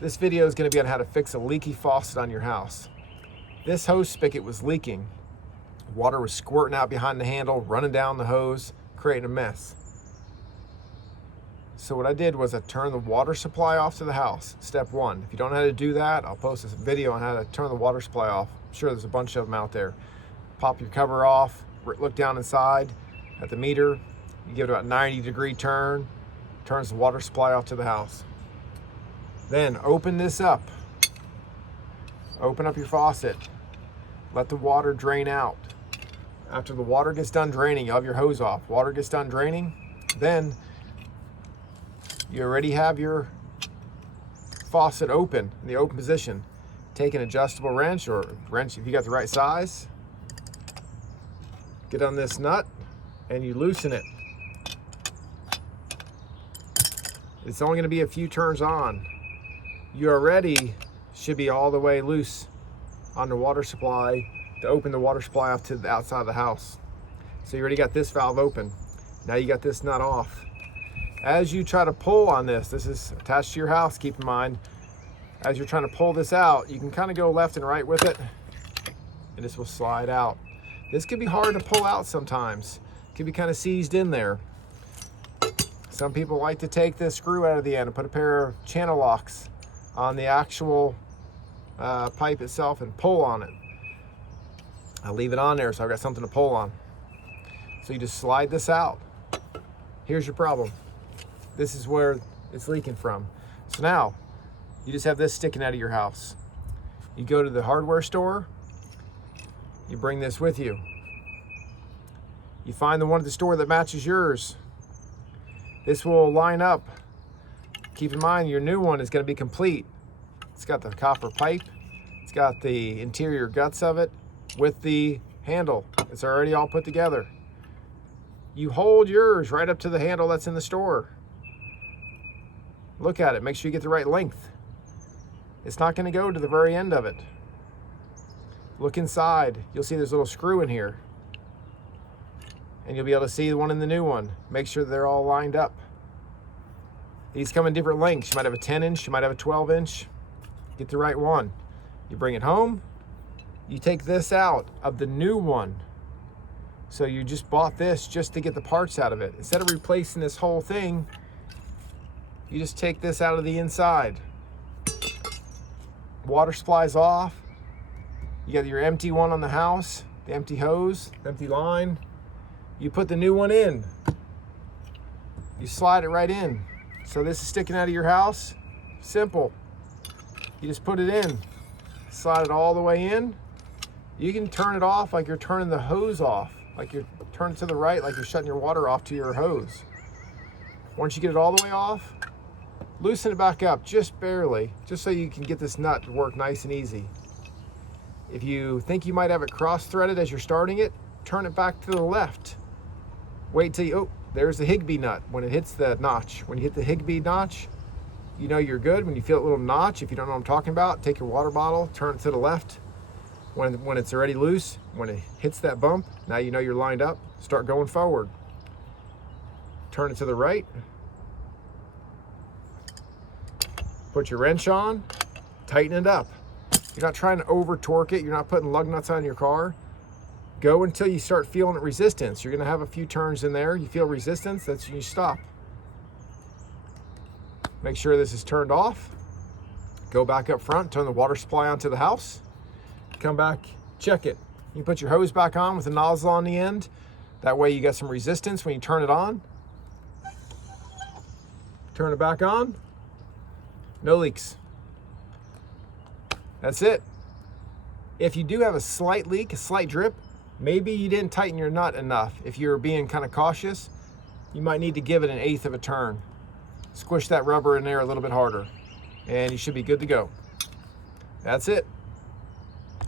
This video is going to be on how to fix a leaky faucet on your house. This hose spigot was leaking. Water was squirting out behind the handle, running down the hose, creating a mess. So what I did was I turned the water supply off to the house. Step one. If you don't know how to do that, I'll post this video on how to turn the water supply off. I'm sure there's a bunch of them out there. Pop your cover off, look down inside at the meter. You give it about a 90-degree turn, turns the water supply off to the house. Then open this up. Open up your faucet. Let the water drain out. After the water gets done draining, you'll have your hose off. Water gets done draining, then you already have your faucet open, in the open position. Take an adjustable wrench, or wrench if you got the right size. Get on this nut and you loosen it. It's only going to be a few turns on. You already should be all the way loose on the water supply to open the water supply off to the outside of the house. So you already got this valve open. Now you got this nut off. As you try to pull on this, this is attached to your house, keep in mind, as you're trying to pull this out, you can kind of go left and right with it, and this will slide out. This can be hard to pull out sometimes. It can be kind of seized in there. Some people like to take this screw out of the end and put a pair of channel locks on the actual pipe itself and pull on it. I'll leave it on there so I've got something to pull on. So you just slide this out. Here's your problem. This is where it's leaking from. So now you just have this sticking out of your house. You go to the hardware store, you bring this with you. You find the one at the store that matches yours. This will line up. Keep in mind your new one is going to be complete. It's got the copper pipe, it's got the interior guts of it with the handle. It's already all put together. You hold yours right up to the handle that's in the store. Look at it, make sure you get the right length. It's not going to go to the very end of it. Look inside, you'll see there's a little screw in here. And you'll be able to see the one in the new one. Make sure they're all lined up. These come in different lengths. You might have a 10-inch, you might have a 12-inch. Get the right one. You bring it home, you take this out of the new one. So you just bought this just to get the parts out of it. Instead of replacing this whole thing, you just take this out of the inside. Water supply's off. You got your empty one on the house, the empty hose, the empty line. You put the new one in. You slide it right in. So this is sticking out of your house. Simple. You just put it in. Slide it all the way in. You can turn it off like you're turning the hose off. Like you're turning to the right, like you're shutting your water off to your hose. Once you get it all the way off, loosen it back up just barely, just so you can get this nut to work nice and easy. If you think you might have it cross-threaded as you're starting it, turn it back to the left. Wait till you, oh, there's the Higby nut when it hits the notch. When you hit the Higby notch, you know you're good. When you feel a little notch, if you don't know what I'm talking about, take your water bottle, turn it to the left. When it's already loose, when it hits that bump, now you know you're lined up, start going forward. Turn it to the right. Put your wrench on, tighten it up. You're not trying to over torque it, you're not putting lug nuts on your car. Go until you start feeling resistance. You're gonna have a few turns in there. You feel resistance, that's when you stop. Make sure this is turned off. Go back up front, turn the water supply onto the house. Come back, check it. You put your hose back on with the nozzle on the end. That way you got some resistance when you turn it on. Turn it back on. No leaks. That's it. If you do have a slight leak, a slight drip, maybe you didn't tighten your nut enough. If you're being kind of cautious, you might need to give it an 1/8 of a turn. Squish that rubber in there a little bit harder, and you should be good to go. That's it.